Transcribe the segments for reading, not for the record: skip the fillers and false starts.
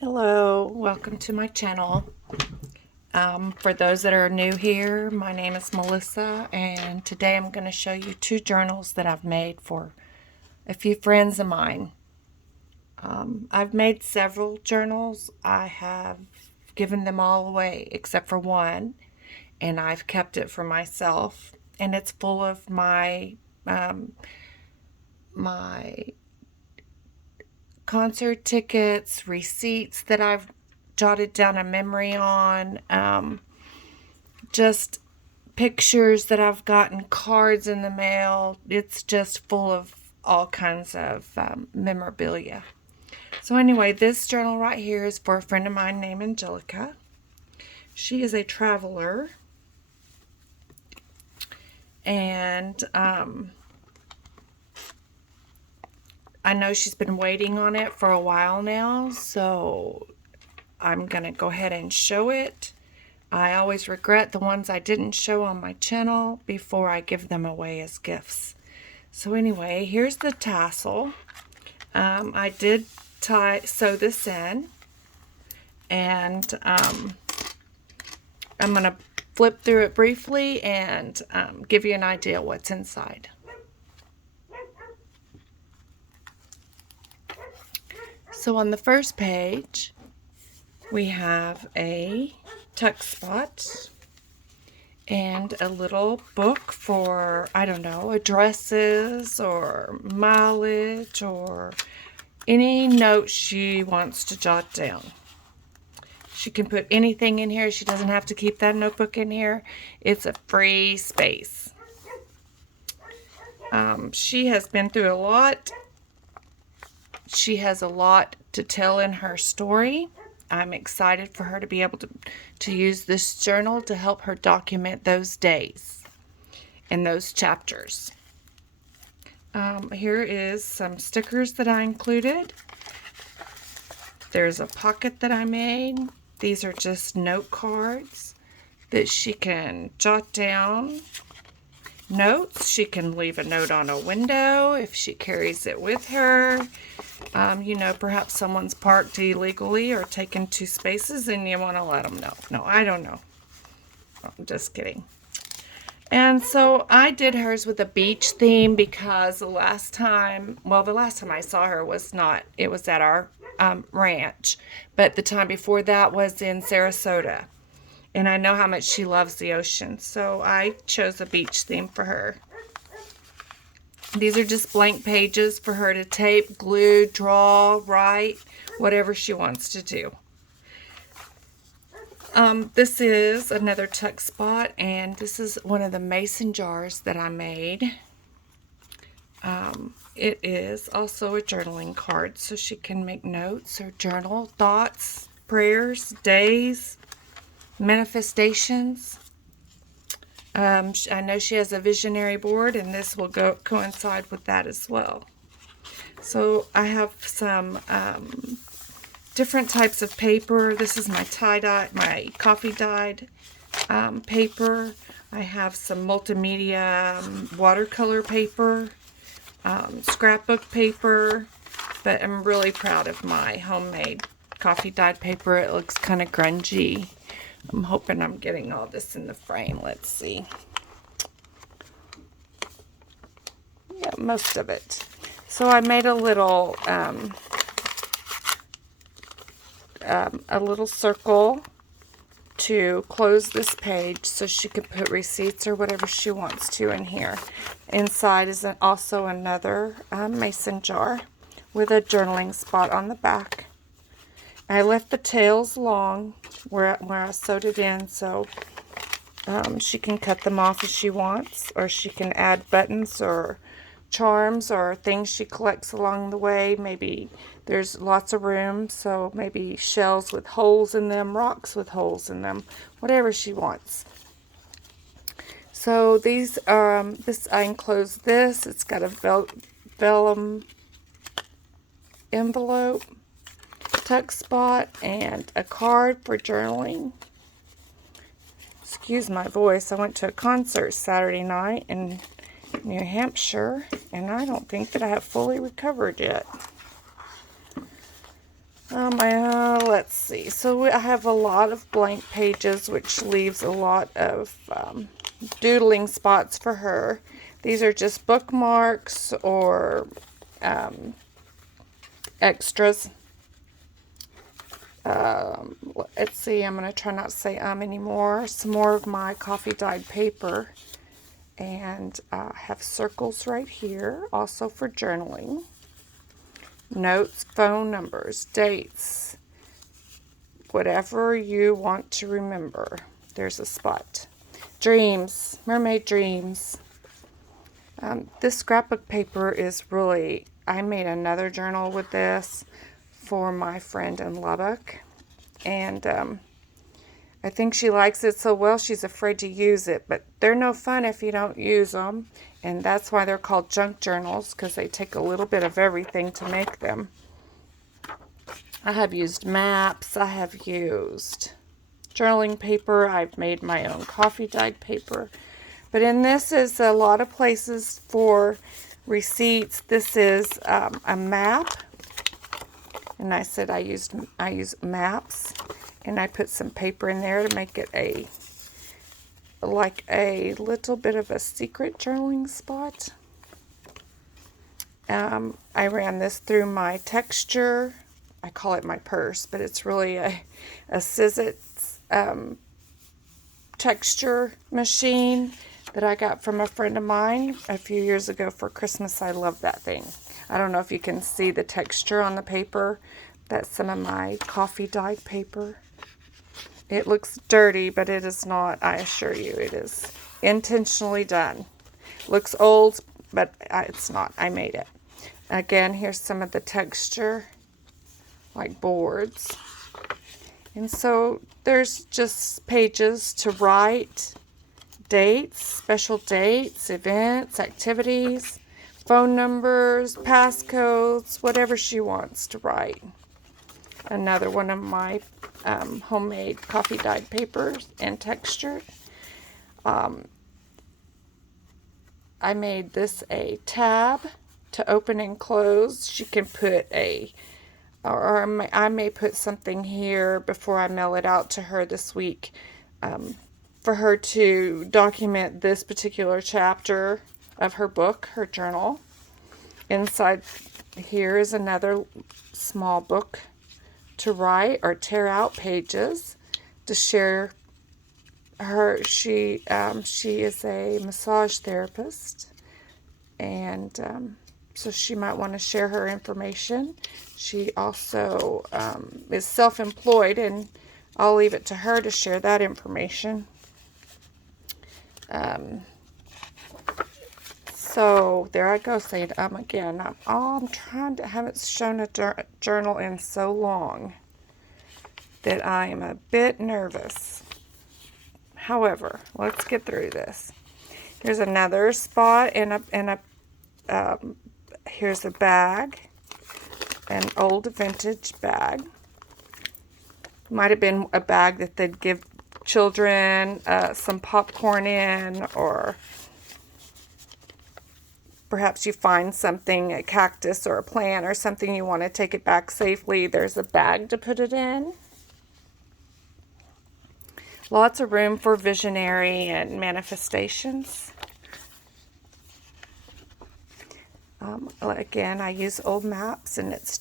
Hello, welcome to my channel. For those that are new here, my name is Melissa, and today I'm going to show you two journals that I've made for a few friends of mine. I've made several journals. I have given them all away except for one, and I've kept it for myself, and it's full of my concert tickets, receipts that I've jotted down a memory on, just pictures that I've gotten, cards in the mail. It's just full of all kinds of memorabilia. So anyway, this journal right here is for a friend of mine named Angelica. She is a traveler, and I know she's been waiting on it for a while now, so I'm going to go ahead and show it. I always regret the ones I didn't show on my channel before I give them away as gifts. So anyway, here's the tassel. I did sew this in, and I'm going to flip through it briefly and give you an idea what's inside. So on the first page, we have a tuck spot and a little book for, I don't know, addresses or mileage or any notes she wants to jot down. She can put anything in here. She doesn't have to keep that notebook in here. It's a free space. She has been through a lot. She has a lot to tell in her story. I'm excited for her to be able to use this journal to help her document those days and those chapters. Here is some stickers that I included. There's a pocket that I made. These are just note cards that she can jot down notes. She can leave a note on a window if she carries it with her. You know, perhaps someone's parked illegally or taken two spaces and you want to let them know. No, I don't know. I'm just kidding. And so I did hers with a beach theme because the last time I saw her was it was at our ranch, but the time before that was in Sarasota. And I know how much she loves the ocean, so I chose a beach theme for her. These are just blank pages for her to tape, glue, draw, write, whatever she wants to do. This is another tuck spot, and this is one of the mason jars that I made. It is also a journaling card, so she can make notes or journal thoughts, prayers, days, manifestations. I know she has a visionary board, and this will coincide with that as well. So I have some different types of paper. This is my tie-dye, my coffee dyed paper. I have some multimedia watercolor paper, scrapbook paper, but I'm really proud of my homemade coffee dyed paper. It looks kind of grungy. I'm hoping I'm getting all this in the frame. Let's see. Yeah, most of it. So I made a little circle to close this page so she can put receipts or whatever she wants to in here. Inside is also another mason jar with a journaling spot on the back. I left the tails long where I sewed it in, so she can cut them off if she wants, or she can add buttons or charms or things she collects along the way. Maybe there's lots of room, so maybe shells with holes in them, rocks with holes in them, whatever she wants. So these, I enclosed this. It's got a vellum envelope, tuck spot, and a card for journaling. Excuse my voice. I went to a concert Saturday night in New Hampshire, and I don't think that I have fully recovered yet. Let's see. So I have a lot of blank pages, which leaves a lot of doodling spots for her. These are just bookmarks or extras. Let's see, I'm going to try not to say anymore. Some more of my coffee dyed paper. And I have circles right here, also for journaling. Notes, phone numbers, dates, whatever you want to remember. There's a spot. Dreams, mermaid dreams. This scrapbook paper is really, I made another journal with this for my friend in Lubbock. And I think she likes it so well she's afraid to use it. But they're no fun if you don't use them. And that's why they're called junk journals, because they take a little bit of everything to make them. I have used maps. I have used journaling paper. I've made my own coffee dyed paper. But in this is a lot of places for receipts. This is a map. And I said I use maps. And I put some paper in there to make it like a little bit of a secret journaling spot. I ran this through my texture. I call it my purse, but it's really a Sizzix texture machine that I got from a friend of mine a few years ago for Christmas. I love that thing. I don't know if you can see the texture on the paper. That's some of my coffee dyed paper. It looks dirty, but it is not. I assure you, it is intentionally done. Looks old, but it's not. I made it. Again, here's some of the texture, like boards. And so there's just pages to write, dates, special dates, events, activities, phone numbers, passcodes, whatever she wants to write. Another one of my homemade coffee dyed papers and texture. I made this a tab to open and close. She can put I may put something here before I mail it out to her this week for her to document this particular chapter of her book, her journal. Inside here is another small book to write or tear out pages to share her. She is a massage therapist, and so she might want to share her information. She also is self-employed, and I'll leave it to her to share that information. So there I go saying again. I haven't shown a journal in so long that I am a bit nervous. However, let's get through this. Here's another spot here's a bag, an old vintage bag. Might have been a bag that they'd give children some popcorn in, or perhaps you find something, a cactus or a plant or something, you want to take it back safely. There's a bag to put it in. Lots of room for visionary and manifestations. Again, I use old maps, and it's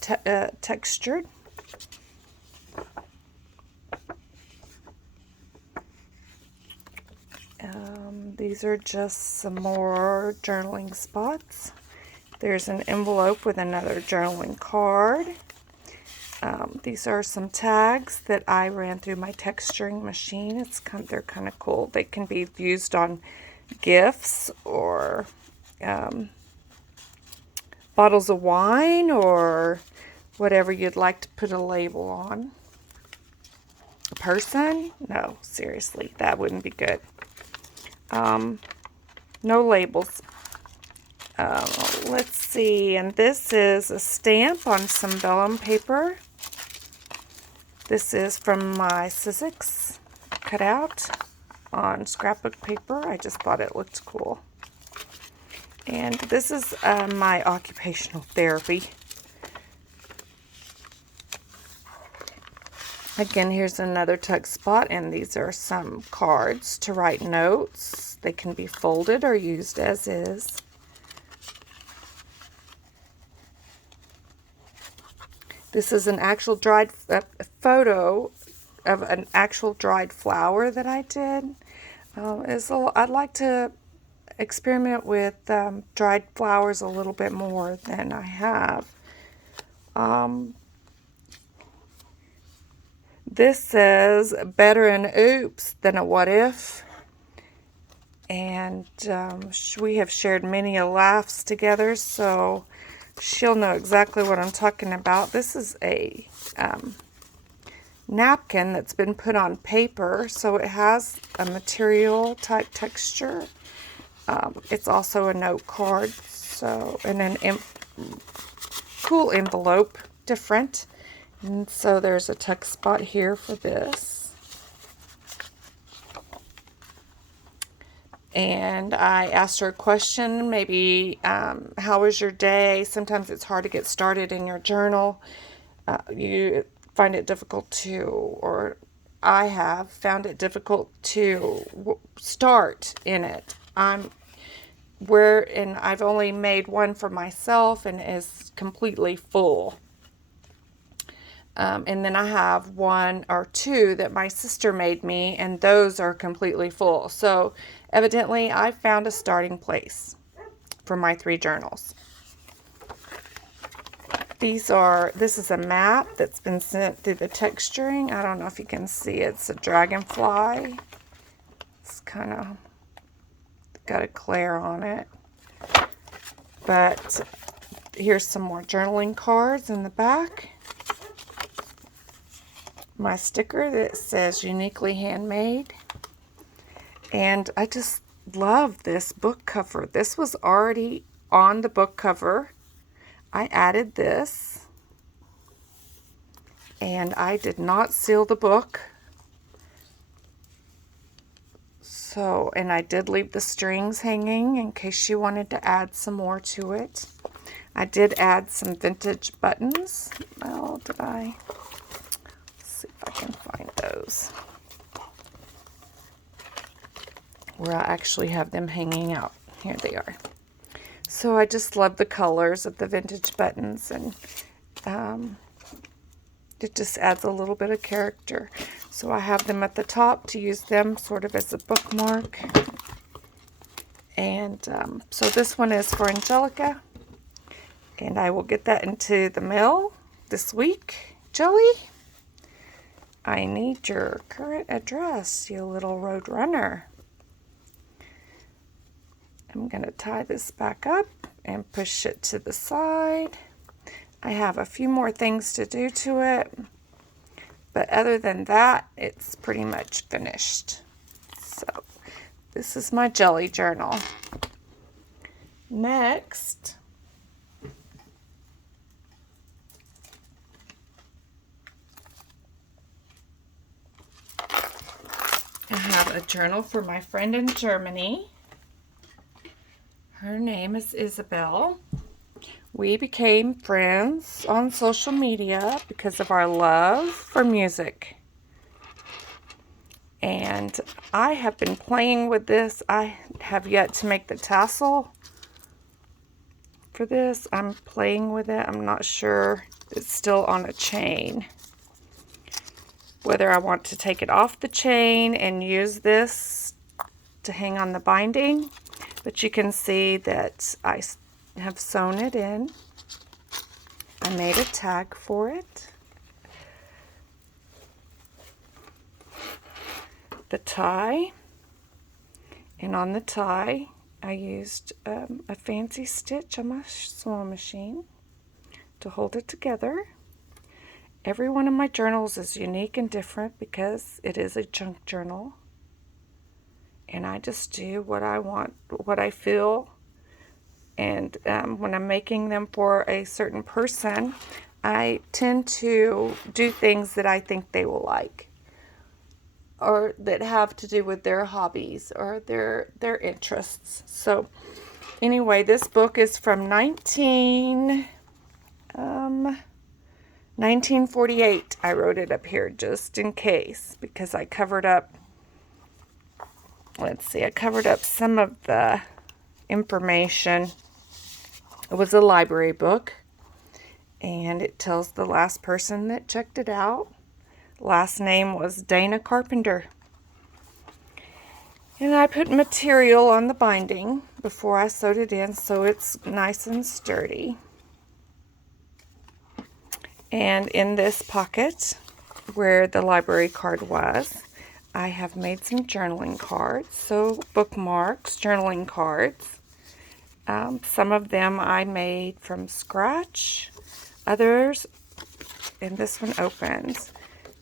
textured. These are just some more journaling spots. There's an envelope with another journaling card. These are some tags that I ran through my texturing machine. They're kind of cool. They can be used on gifts or bottles of wine or whatever you'd like to put a label on. A person? No, seriously, that wouldn't be good. No labels. Let's see, and this is a stamp on some vellum paper. This is from my Sizzix cutout on scrapbook paper. I just thought it looked cool. And this is my occupational therapy. Again, here's another tuck spot, and these are some cards to write notes. They can be folded or used as is. This is an actual dried photo of an actual dried flower that I did. I'd like to experiment with dried flowers a little bit more than I have. This says better an oops than a what if. And we have shared many laughs together, so she'll know exactly what I'm talking about. This is a napkin that's been put on paper, so it has a material type texture. It's also a note card, so, and an cool envelope, different. And so there's a tuck spot here for this. And I asked her a question, maybe, how was your day? Sometimes it's hard to get started in your journal. You find it difficult to, or I have found it difficult to start in it. And I've only made one for myself and is completely full. And then I have one or two that my sister made me, and those are completely full. So evidently I found a starting place for my 3 journals. This is a map that's been sent through the texturing. I don't know if you can see it. It's a dragonfly. It's kind of got a glare on it. But here's some more journaling cards in the back. My sticker that says uniquely handmade. And I just love this book cover. This was already on the book cover. I added this, and I did not seal the book. So, and I did leave the strings hanging in case she wanted to add some more to it. I did add some vintage buttons. Oh, did I? Let's see if I can find those, where I actually have them hanging out. Here they are. So I just love the colors of the vintage buttons, and it just adds a little bit of character. So I have them at the top to use them sort of as a bookmark. And so this one is for Angelica, and I will get that into the mail this week. Jelly, I need your current address, you little road runner. I'm going to tie this back up and push it to the side. I have a few more things to do to it, but other than that, it's pretty much finished. So this is my jelly journal. Next, I have a journal for my friend in Germany. Her name is Isabel. We became friends on social media because of our love for music. And I have been playing with this. I have yet to make the tassel for this. I'm playing with it. I'm not sure. It's still on a chain. Whether I want to take it off the chain and use this to hang on the binding. But you can see that I have sewn it in. I made a tag for it. The tie, and on the tie I used a fancy stitch on my sewing machine to hold it together. Every one of my journals is unique and different because it is a junk journal. And I just do what I want, what I feel. And when I'm making them for a certain person, I tend to do things that I think they will like, or that have to do with their hobbies or their interests. So anyway, this book is from 19 1948, I wrote it up here just in case, because I covered up, let's see, I covered up some of the information. It was a library book, and it tells the last person that checked it out. Last name was Dana Carpenter. And I put material on the binding before I sewed it in so it's nice and sturdy. And in this pocket where the library card was, I have made some journaling cards. So bookmarks, journaling cards. Some of them I made from scratch. Others, and this one opens,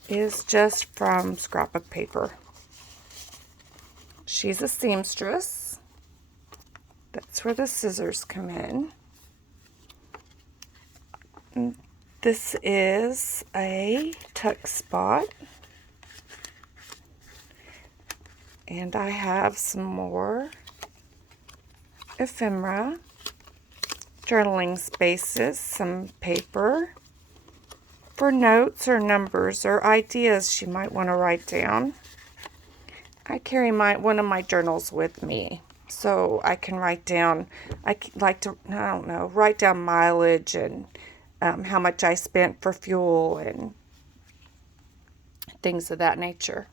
is just from scrapbook paper. She's a seamstress. That's where the scissors come in. And this is a tuck spot. And I have some more ephemera, journaling spaces, some paper for notes or numbers or ideas she might want to write down. I carry one of my journals with me so I can write down, write down mileage and how much I spent for fuel and things of that nature.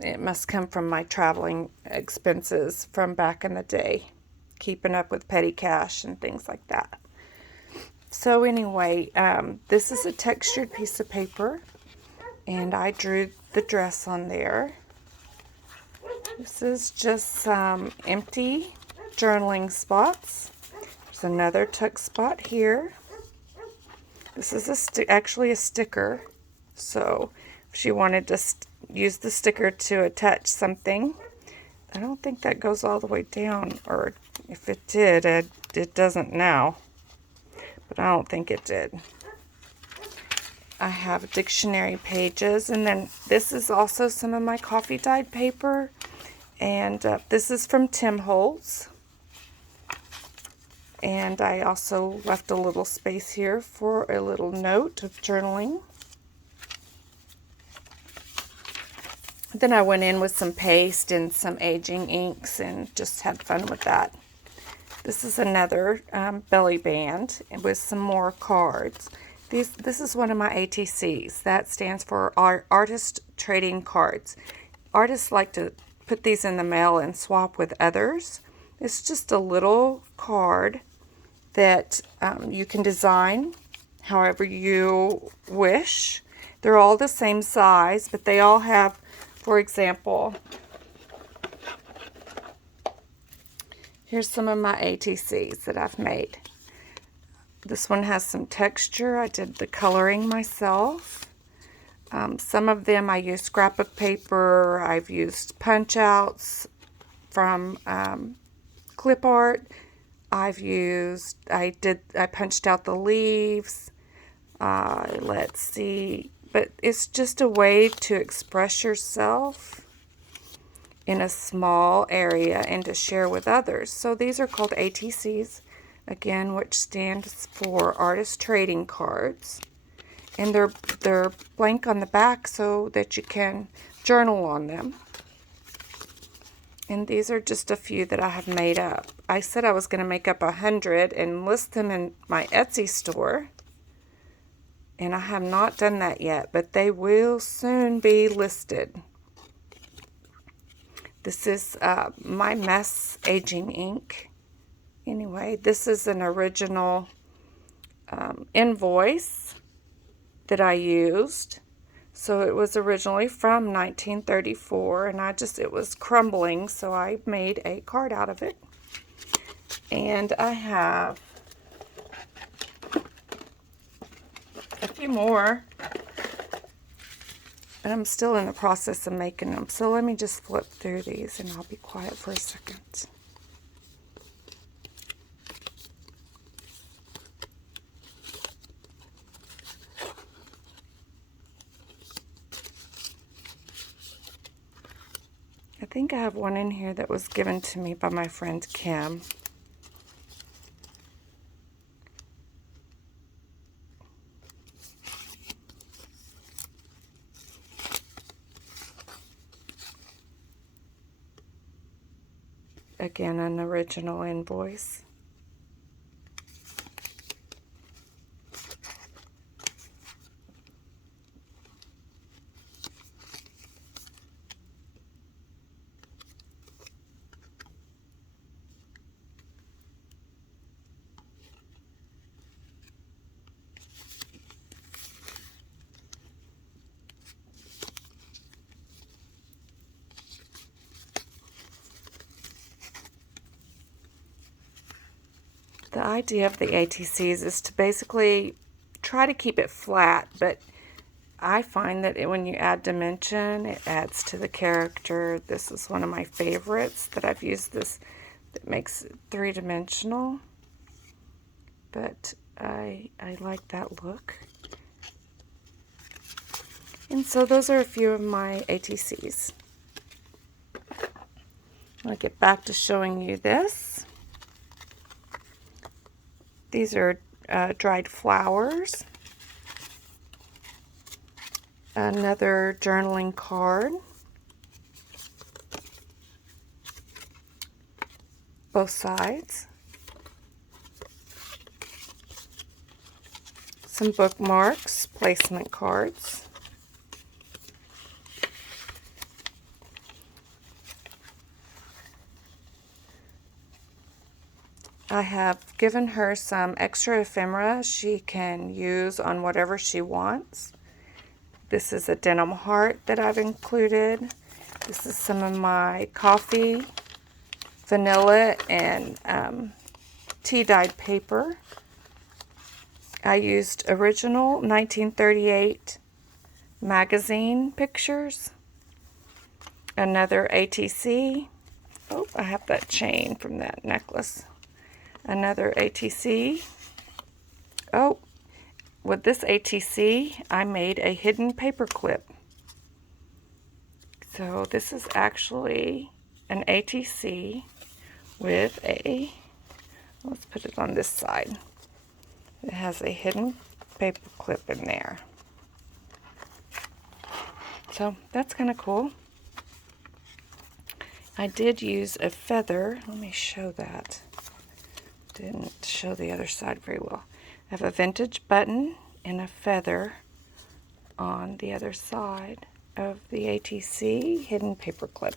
It must come from my traveling expenses from back in the day, keeping up with petty cash and things like that. So anyway, this is a textured piece of paper, and I drew the dress on there. This is just some empty journaling spots. There's another tuck spot here. This is actually a sticker, so if she wanted to use the sticker to attach something, I don't think that goes all the way down, or if it did, it doesn't now, but I don't think it did. I have dictionary pages, and then this is also some of my coffee dyed paper, and this is from Tim Holtz. And I also left a little space here for a little note of journaling. Then I went in with some paste and some aging inks and just had fun with that. This is another belly band with some more cards. This is one of my ATCs. That stands for Artist Trading Cards. Artists like to put these in the mail and swap with others. It's just a little card that you can design however you wish. They're all the same size, but they all have, for example, here's some of my ATCs that I've made. This one has some texture. I did the coloring myself. Some of them I used scrapbook paper. I've used punch outs from clip art. I punched out the leaves. Let's see. But it's just a way to express yourself in a small area and to share with others. So these are called ATCs, again, which stands for Artist Trading Cards. And they're blank on the back so that you can journal on them. And these are just a few that I have made up. I said I was going to make up 100 and list them in my Etsy store. And I have not done that yet, but they will soon be listed. This is my Mess Aging ink. Anyway, this is an original invoice that I used. So it was originally from 1934, and it was crumbling, so I made a card out of it. And I have a few more, and I'm still in the process of making them. So let me just flip through these, and I'll be quiet for a second. I think I have one in here that was given to me by my friend Kim. Again, an original invoice. The idea of the ATCs is to basically try to keep it flat, but I find that when you add dimension, it adds to the character. This is one of my favorites that I've used this that makes it three-dimensional, but I like that look. And so those are a few of my ATCs. I'll get back to showing you this. These are dried flowers. Another journaling card. Both sides. Some bookmarks, placement cards. I have given her some extra ephemera she can use on whatever she wants. This is a denim heart that I've included. This is some of my coffee, vanilla, and tea-dyed paper. I used original 1938 magazine pictures. Another ATC. Oh, I have that chain from that necklace. Another ATC. Oh, with this ATC, I made a hidden paper clip. So this is actually an ATC with a, let's put it on this side. It has a hidden paper clip in there. So that's kind of cool. I did use a feather. Let me show that. Didn't show the other side very well. I have a vintage button and a feather on the other side of the ATC hidden paper clip.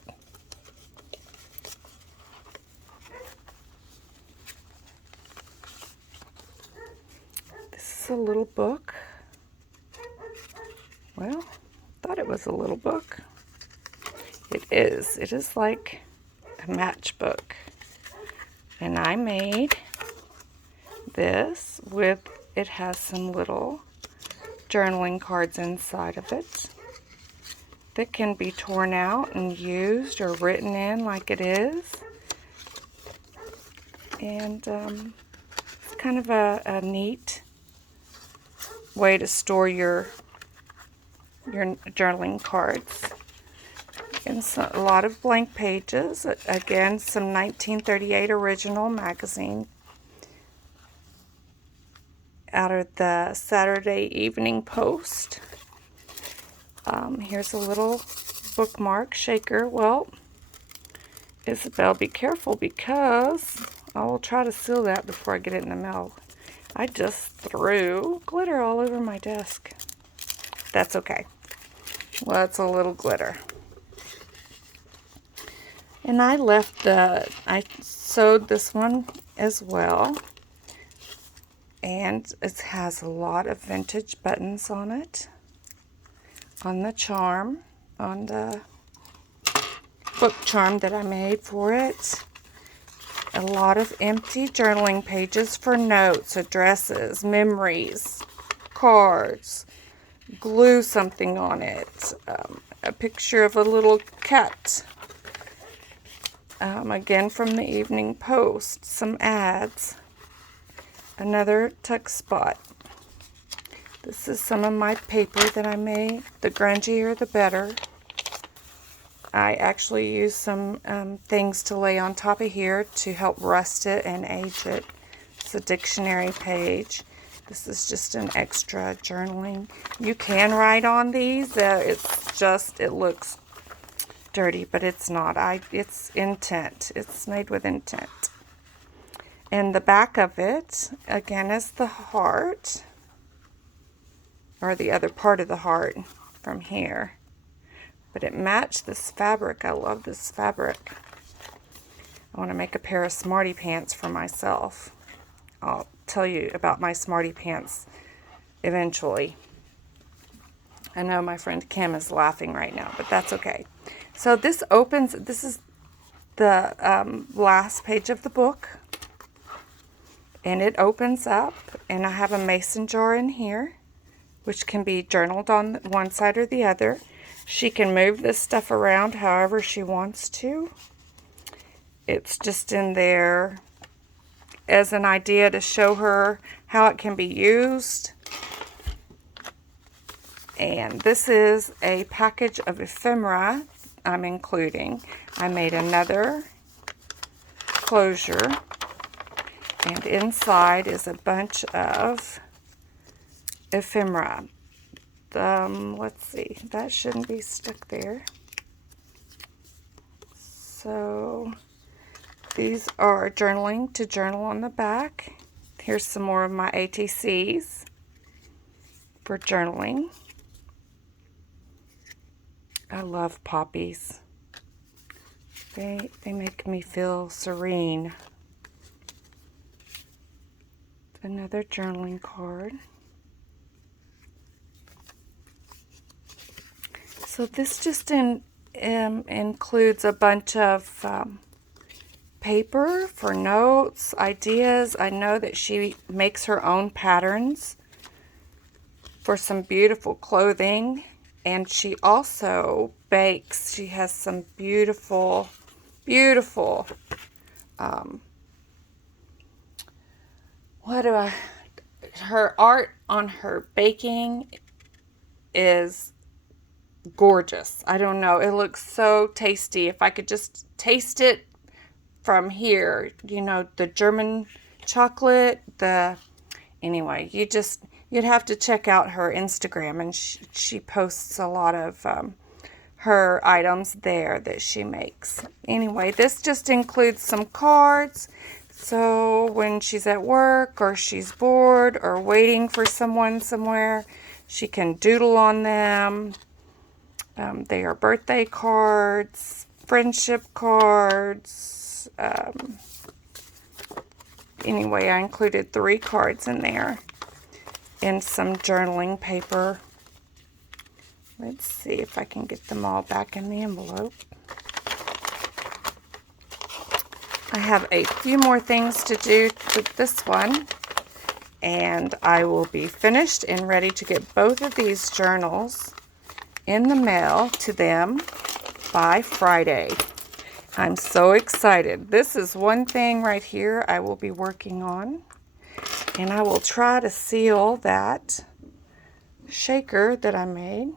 This is a little book. Well, I thought it was a little book. It is. It is like a matchbook. And I made this with, it has some little journaling cards inside of it that can be torn out and used or written in like it is. And it's kind of a neat way to store your journaling cards. And so, a lot of blank pages. Again, some 1938 original magazine out of the Saturday Evening Post. Here's a little bookmark shaker. Well, Isabel, be careful because I will try to seal that before I get it in the mail. I just threw glitter all over my desk. That's okay. Well, it's a little glitter. And I sewed this one as well. And it has a lot of vintage buttons on it. On the charm, on the book charm that I made for it. A lot of empty journaling pages for notes, addresses, memories, cards. Glue something on it. A picture of a little cat. Again from the Evening Post. Some ads. Another tuck spot. This is some of my paper that I made. The grungier the better. I actually used some things to lay on top of here to help rust it and age it. It's a dictionary page. This is just an extra journaling. You can write on these. It's just, it looks dirty, but it's not. It's intent. It's made with intent. And the back of it, again, is the heart, or the other part of the heart from here. But it matched this fabric. I love this fabric. I want to make a pair of Smarty Pants for myself. I'll tell you about my Smarty Pants eventually. I know my friend Kim is laughing right now, but that's okay. So this opens, this is the last page of the book. And it opens up, and I have a mason jar in here, which can be journaled on one side or the other. She can move this stuff around however she wants to. It's just in there as an idea to show her how it can be used. And this is a package of ephemera I'm including. I made another closure. And inside is a bunch of ephemera. Let's see, that shouldn't be stuck there. So these are journaling to journal on the back. Here's some more of my ATCs for journaling. I love poppies. They make me feel serene. Another journaling card. So this just includes a bunch of paper for notes, ideas. I know that she makes her own patterns for some beautiful clothing, and she also bakes. She has some beautiful, beautiful her art on her baking is gorgeous. I don't know, it looks so tasty. If I could just taste it from here, you know, the German chocolate, anyway, you'd have to check out her Instagram, and she posts a lot of her items there that she makes. Anyway, this just includes some cards. So when she's at work or she's bored or waiting for someone somewhere, she can doodle on them. They are birthday cards, friendship cards. Anyway, I included 3 cards in there and some journaling paper. Let's see if I can get them all back in the envelope. I have a few more things to do with this one, and I will be finished and ready to get both of these journals in the mail to them by Friday. I'm so excited. This is one thing right here I will be working on, and I will try to seal that shaker that I made.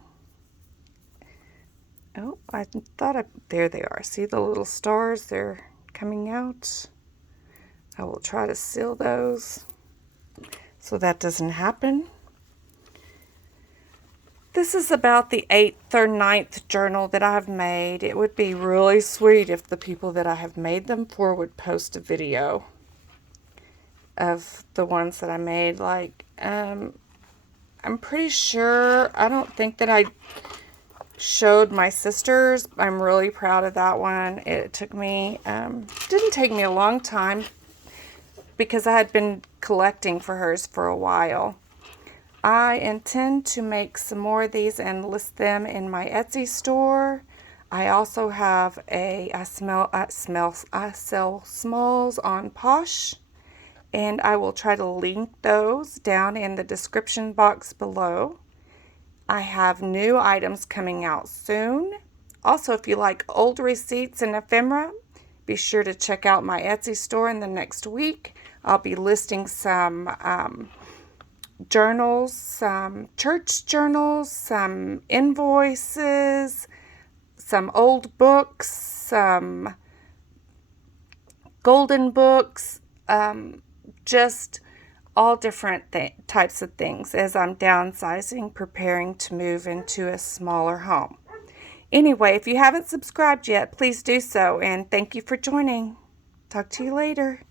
Oh, I thought there they are. See the little stars? They're coming out. I will try to seal those so that doesn't happen. This is about the 8th or 9th journal that I've made. It would be really sweet if the people that I have made them for would post a video of the ones that I made. Like, I'm pretty sure, I don't think that I showed my sister's. I'm really proud of that one. It took me, didn't take me a long time because I had been collecting for hers for a while. I intend to make some more of these and list them in my Etsy store. I also have I sell smalls on Posh, and I will try to link those down in the description box below. I have new items coming out soon. Also, if you like old receipts and ephemera, be sure to check out my Etsy store in the next week. I'll be listing some journals, some church journals, some invoices, some old books, some golden books, just all different types of things as I'm downsizing, preparing to move into a smaller home. Anyway, if you haven't subscribed yet, please do so, and thank you for joining. Talk to you later.